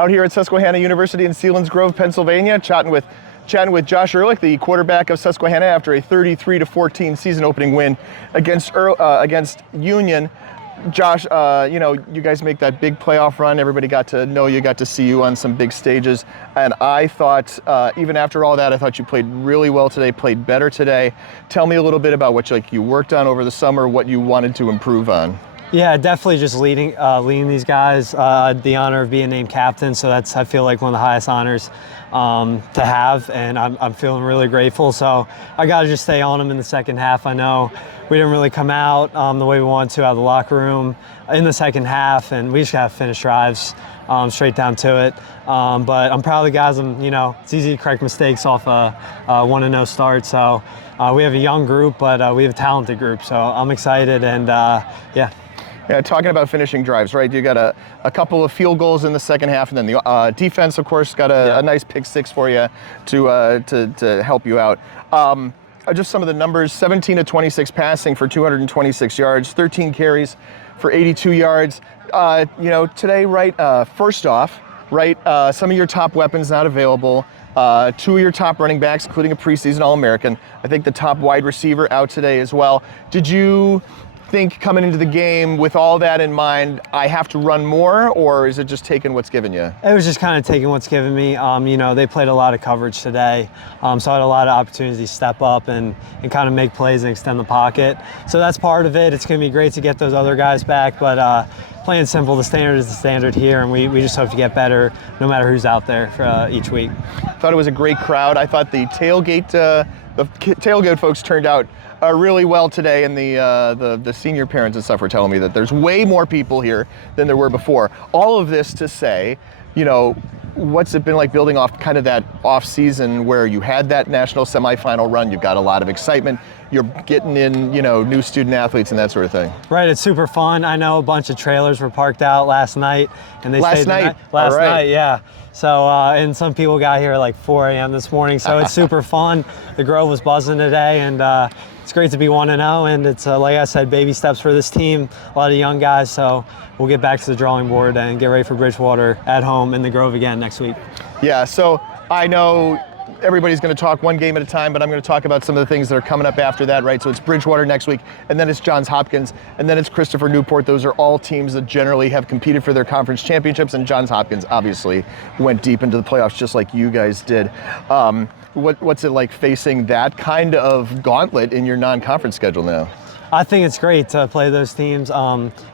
out here at Susquehanna University in Selinsgrove, Pennsylvania, chatting with Josh Ehrlich, the quarterback of Susquehanna, after a 33-14 season opening win against Union. Josh, you guys make that big playoff run. Everybody got to know you, got to see you on some big stages. And I thought, even after all that, I thought you played really well today, played better today. Tell me a little bit about what you worked on over the summer, what you wanted to improve on. Yeah, definitely just leading these guys. The honor of being named captain, so that's, I feel like, one of the highest honors to have, and I'm feeling really grateful. So I got to just stay on them in the second half. I know we didn't really come out the way we wanted to out of the locker room in the second half, and we just got to finish drives straight down to it. But I'm proud of the guys. It's easy to correct mistakes off a 1-0 start. So we have a young group, but we have a talented group. So I'm excited, and yeah. Yeah, talking about finishing drives, right? You got a couple of field goals in the second half, and then the defense, of course, got a nice pick six for you to help you out. Just some of the numbers: 17 of 26 passing for 226 yards, 13 carries for 82 yards. Today, right? First off, right? Some of your top weapons not available. Two of your top running backs, including a preseason All-American. I think the top wide receiver out today as well. Did you think coming into the game with all that in mind, I have to run more, or is it just taking what's given you? It was just kind of taking what's given me. They played a lot of coverage today, so I had a lot of opportunities to step up and kind of make plays and extend the pocket. So that's part of it. It's going to be great to get those other guys back, but plain and simple, the standard is the standard here, and we just hope to get better no matter who's out there for each week. Thought it was a great crowd. I thought the tailgate folks turned out really well today, and the senior parents and stuff were telling me that there's way more people here than there were before. All of this to say, what's it been like building off kind of that off season where you had that national semifinal run? You've got a lot of excitement. You're getting in, new student athletes and that sort of thing. Right, it's super fun. I know a bunch of trailers were parked out last night, and they last night, yeah. So, and some people got here at like 4 a.m. this morning, so it's super fun. The Grove was buzzing today, and it's great to be 1-0, and it's, like I said, baby steps for this team. A lot of young guys, so we'll get back to the drawing board and get ready for Bridgewater at home in the Grove again next week. Yeah, so I know everybody's going to talk one game at a time, but I'm going to talk about some of the things that are coming up after that, right? So it's Bridgewater next week, and then it's Johns Hopkins, and then it's Christopher Newport. Those are all teams that generally have competed for their conference championships, and Johns Hopkins obviously went deep into the playoffs just like you guys did. What's it like facing that kind of gauntlet in your non-conference schedule now? I think it's great to play those teams.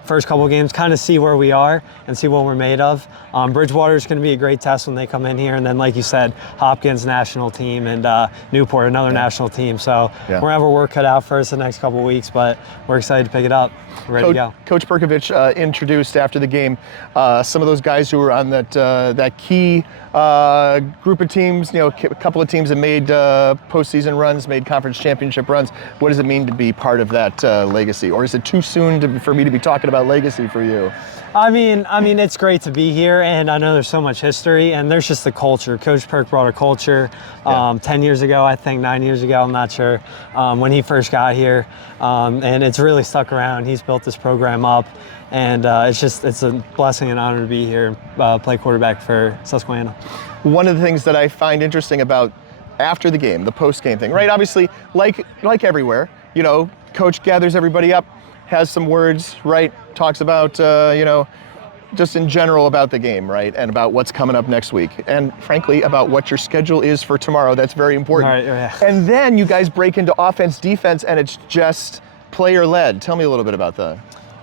First couple games, kind of see where we are and see what we're made of. Bridgewater is going to be a great test when they come in here, and then, like you said, Hopkins national team and Newport another national team. So we're gonna have our work cut out for us the next couple weeks, but we're excited to pick it up. We're ready to go. Coach Perkovich introduced after the game some of those guys who were on that key group of teams. A couple of teams that made postseason runs, made conference championship runs. What does it mean to be part of that legacy, or is it too soon for me to be talking about legacy for you? I mean, it's great to be here, and I know there's so much history, and there's just the culture. Coach Perk brought a culture 10 years ago, I think 9 years ago, I'm not sure, when he first got here, and it's really stuck around. He's built this program up, and it's a blessing and honor to be here and play quarterback for Susquehanna. One of the things that I find interesting about after the game, the post-game thing, right? Obviously, like everywhere, Coach gathers everybody up, has some words, right? Talks about, just in general about the game, right? And about what's coming up next week. And frankly, about what your schedule is for tomorrow. That's very important. Right, yeah. And then you guys break into offense, defense, and it's just player-led. Tell me a little bit about that.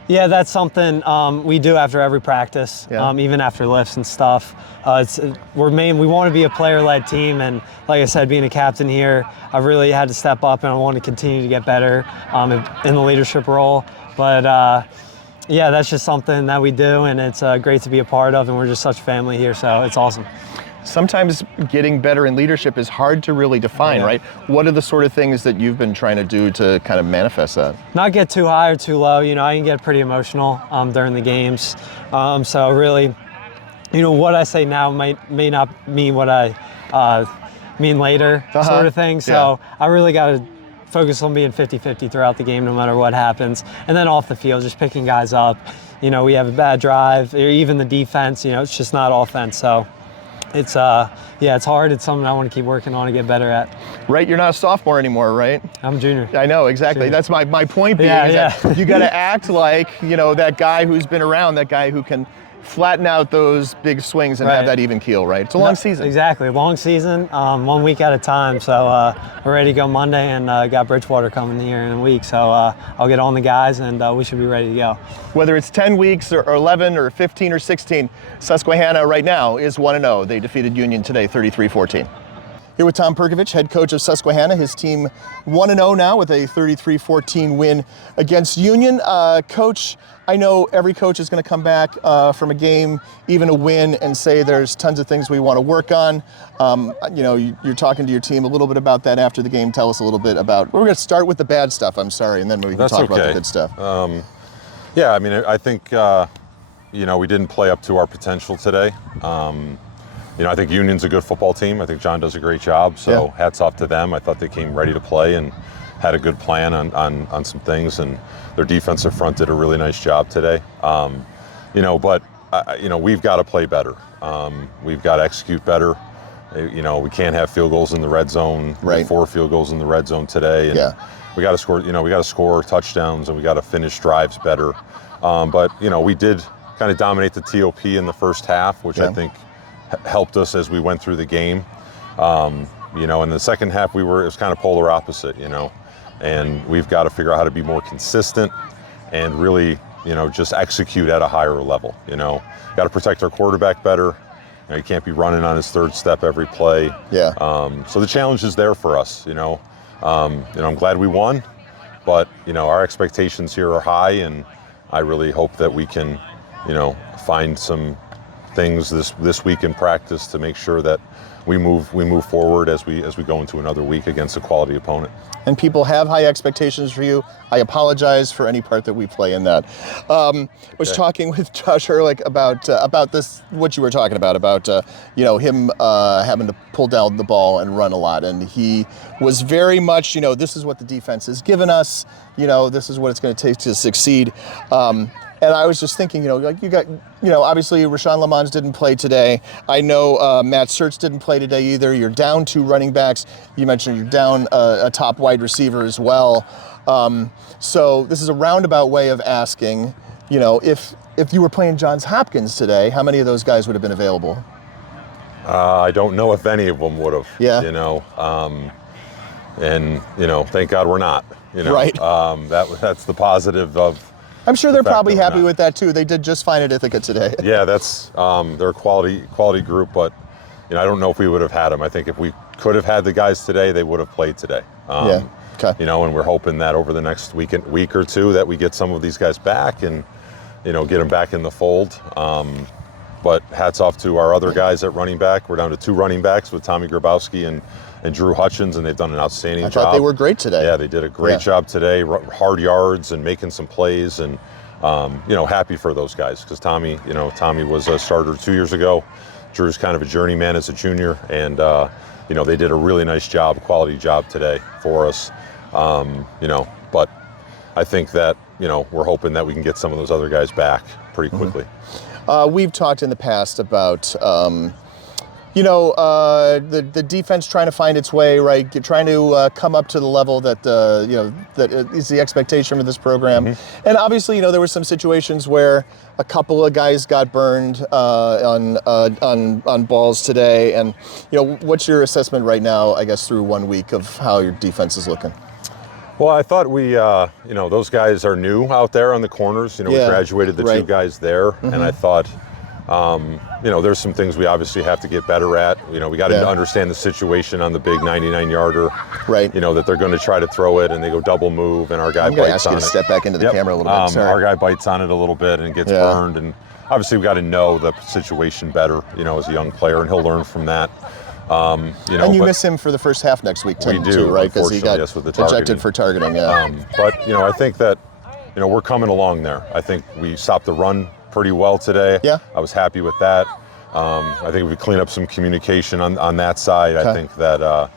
Yeah, that's something we do after every practice, even after lifts and stuff. We want to be a player-led team, and like I said, being a captain here, I really had to step up, and I want to continue to get better in the leadership role. But yeah, that's just something that we do, and it's great to be a part of, and we're just such a family here, so it's awesome. Sometimes getting better in leadership is hard to really define, right? What are the sort of things that you've been trying to do to kind of manifest that? Not get too high or too low. I can get pretty emotional during the games. So really, what I say now may not mean what I mean later, sort of thing. So I really got to focus on being 50-50 throughout the game, no matter what happens. And then off the field, just picking guys up, we have a bad drive, or even the defense, it's just not offense. So it's it's hard. It's something I want to keep working on and get better at. Right, you're not a sophomore anymore, right? I'm a junior. I know, exactly. Junior. That's my point being that you got to act like, that guy who's been around, that guy who can flatten out those big swings and have that even keel, right? It's a long season. Exactly, long season, 1 week at a time. So we're ready to go Monday, and got Bridgewater coming here in a week. So I'll get on the guys, and we should be ready to go. Whether it's 10 weeks or 11 or 15 or 16, Susquehanna right now is 1-0. They defeated Union today 33-14. Here with Tom Perkovich, head coach of Susquehanna. His team 1-0 now with a 33-14 win against Union. Coach, I know every coach is going to come back from a game, even a win, and say there's tons of things we want to work on. You're talking to your team a little bit about that after the game. Tell us a little bit about. We're going to start with the bad stuff. I'm sorry, and then we can talk about the good stuff. I think we didn't play up to our potential today. I think Union's a good football team. I think John does a great job, so hats off to them. I thought they came ready to play and had a good plan on some things, and their defensive front did a really nice job today. But we've got to play better. We've got to execute better. We can't have field goals in the red zone. Right. 4 field goals in the red zone today, and we got to score. We got to score touchdowns, and we got to finish drives better. But we did kind of dominate the TOP in the first half, which I think helped us as we went through the game. In the second half, it was kind of polar opposite, and we've got to figure out how to be more consistent and really, just execute at a higher level. Got to protect our quarterback better. You can't be running on his third step every play. So the challenge is there for us. I'm glad we won, but our expectations here are high, and I really hope that we can, find some things this week in practice to make sure that we move forward as we go into another week against a quality opponent. And people have high expectations for you. I apologize for any part that we play in that. Was talking with Josh Ehrlich about this, what you were talking about him having to pull down the ball and run a lot, and he was very much this is what the defense has given us. This is what it's going to take to succeed. And I was just thinking, you got, obviously Rashawn Lamons didn't play today. I know Matt Search didn't play today either. You're down 2 running backs. You mentioned you're down a top wide receiver as well. So this is a roundabout way of asking, if you were playing Johns Hopkins today, how many of those guys would have been available? I don't know if any of them would have. Thank God we're not. Right. That's the positive of. I'm sure they're probably happy with that too. They did just fine at Ithaca today. Yeah, that's they're a quality group, but I don't know if we would have had them. I think if we could have had the guys today, they would have played today. And we're hoping that over the next week or two that we get some of these guys back and get them back in the fold. But hats off to our other guys at running back. We're down to 2 running backs with Tommy Grabowski and Drew Hutchins, and they've done an outstanding job. I thought they were great today. Yeah, they did a great job today, hard yards and making some plays, and happy for those guys because Tommy was a starter 2 years ago. Drew's kind of a journeyman as a junior, and they did a really nice job, quality job today for us. But I think that we're hoping that we can get some of those other guys back pretty quickly. We've talked in the past about the defense trying to find its way, right? Trying to come up to the level that that is the expectation for this program. And obviously, there were some situations where a couple of guys got burned on balls today. And what's your assessment right now? I guess through 1 week of how your defense is looking. Well, I thought we, those guys are new out there on the corners. We graduated the 2 guys there, and I thought. There's some things we obviously have to get better at. We got to understand the situation on the big 99-yarder. Right. That they're going to try to throw it and they go double move and our guy bites on it. I'm going to ask you to step back into the camera a little bit. Sorry. Our guy bites on it a little bit and gets burned. And obviously we got to know the situation better, as a young player, and he'll learn from that. And you miss him for the first half next week too, right? Because he got ejected for targeting. But I think that we're coming along there. I think we stopped the run pretty well today. I was happy with that. I think if we clean up some communication on that side, I think that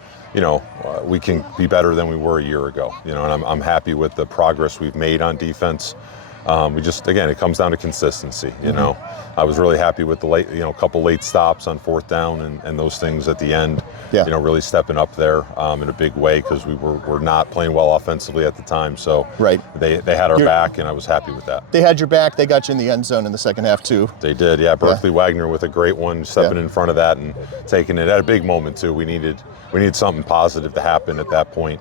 we can be better than we were a year ago. And I'm happy with the progress we've made on defense. we just, again, it comes down to consistency. You know, I was really happy with the late, a couple late stops on 4th down and those things at the end. Yeah. Really stepping up there in a big way, because we were not playing well offensively at the time. So they had our back, and I was happy with that. They had your back. They got you in the end zone in the second half too. They did, yeah. Berkeley Wagner with a great one, stepping in front of that and taking it at a big moment too. We needed something positive to happen at that point.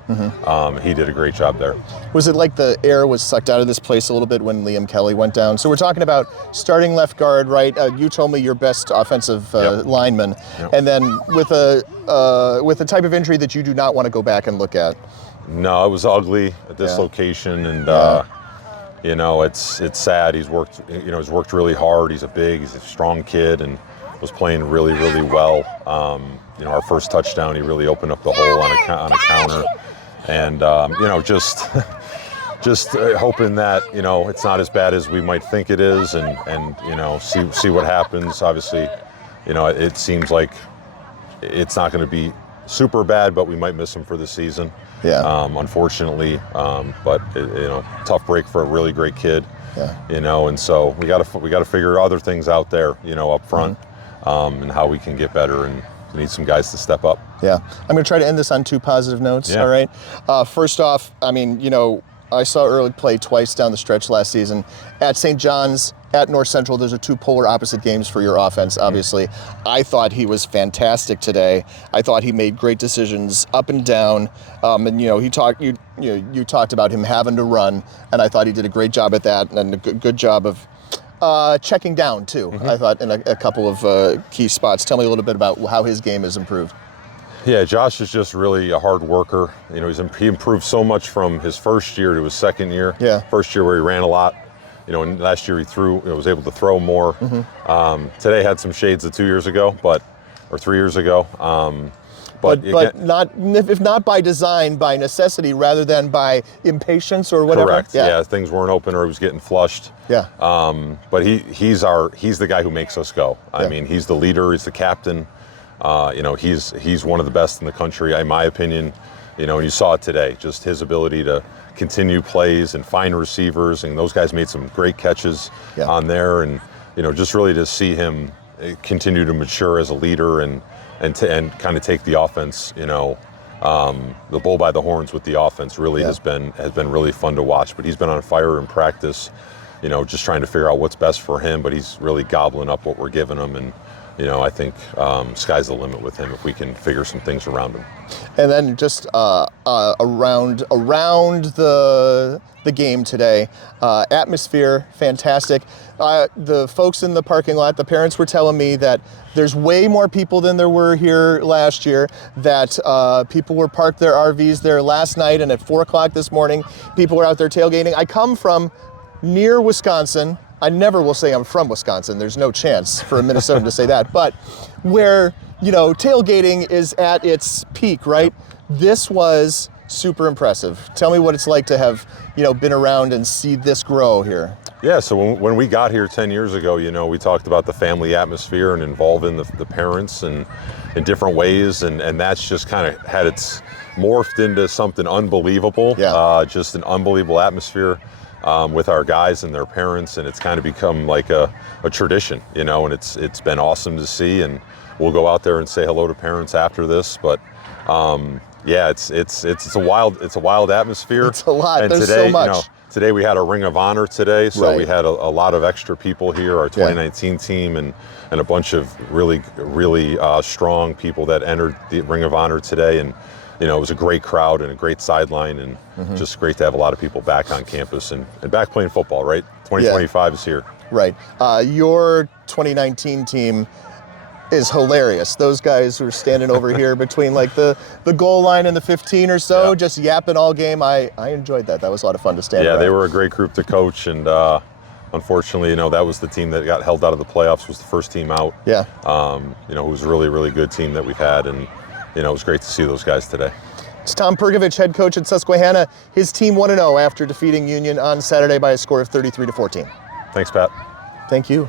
He did a great job there. Was it like the air was sucked out of this place a little bit when Liam Kelly went down? So we're talking about starting left guard, right? You told me your best offensive lineman, and then with a type of injury that you do not want to go back and look at. No, it was ugly at this location, and it's sad. He's worked really hard. He's a strong kid, and was playing really, really well. Our first touchdown, he really opened up the hole on a counter, and just hoping that it's not as bad as we might think it is, and see what happens. Obviously, it seems like it's not going to be super bad, but we might miss him for the season. Unfortunately, but tough break for a really great kid. And so we got to figure other things out there, up front, and how we can get better, and we need some guys to step up. I'm going to try to end this on 2 positive notes. All right. First off, I mean, I saw Ehrlich play twice down the stretch last season at St. John's, at North Central. Those are 2 polar opposite games for your offense, obviously. I thought he was fantastic today. I thought he made great decisions up and down. And you talked about him having to run, and I thought he did a great job at that, and a good job of checking down too. I thought in a couple of key spots. Tell me a little bit about how his game has improved. Yeah, Josh is just really a hard worker. He improved so much from his first year to his second year. First year where he ran a lot. And last year he was able to throw more. Today had some shades of 2 years ago, or 3 years ago. But not, if not by design, by necessity, rather than by impatience or whatever. Correct. Yeah, things weren't open or he was getting flushed. But he's the guy who makes us go. I mean, he's the leader. He's the captain. He's one of the best in the country, in my opinion. And you saw it today, just his ability to continue plays and find receivers, and those guys made some great catches on there, and just really to see him continue to mature as a leader and kind of take the offense, the bull by the horns with the offense really has been really fun to watch. But he's been on fire in practice, just trying to figure out what's best for him, but he's really gobbling up what we're giving him, and I think sky's the limit with him if we can figure some things around him. And then just around the game today, atmosphere fantastic. The folks in the parking lot, the parents were telling me that there's way more people than there were here last year. That people were parked their RVs there last night, and at 4 o'clock this morning, people were out there tailgating. I come from near Wisconsin. I never will say I'm from Wisconsin. There's no chance for a Minnesotan to say that. But where, tailgating is at its peak, right? This was super impressive. Tell me what it's like to have, been around and see this grow here. Yeah, so when we got here 10 years ago, we talked about the family atmosphere and involving the parents and in different ways. And that's just kind of had its morphed into something unbelievable. Just an unbelievable atmosphere. With our guys and their parents, and it's kind of become like a tradition, and it's been awesome to see, and we'll go out there and say hello to parents after this. But it's a wild atmosphere. It's a lot. And There's today, so much. Today we had a Ring of Honor today, so we had a lot of extra people here, our 2019 team, and a bunch of really strong people that entered the Ring of Honor today, and it was a great crowd and a great sideline, and just great to have a lot of people back on campus and back playing football, right? 2025 is here. Right. Your 2019 team is hilarious. Those guys who are standing over here between like the goal line and the 15 or so, just yapping all game. I enjoyed that. That was a lot of fun to stand around. They were a great group to coach, and unfortunately, that was the team that got held out of the playoffs, was the first team out. It was a really, really good team that we've had, and it was great to see those guys today. It's Tom Perkovich, head coach at Susquehanna. His team 1-0 after defeating Union on Saturday by a score of 33-14. Thanks, Pat. Thank you.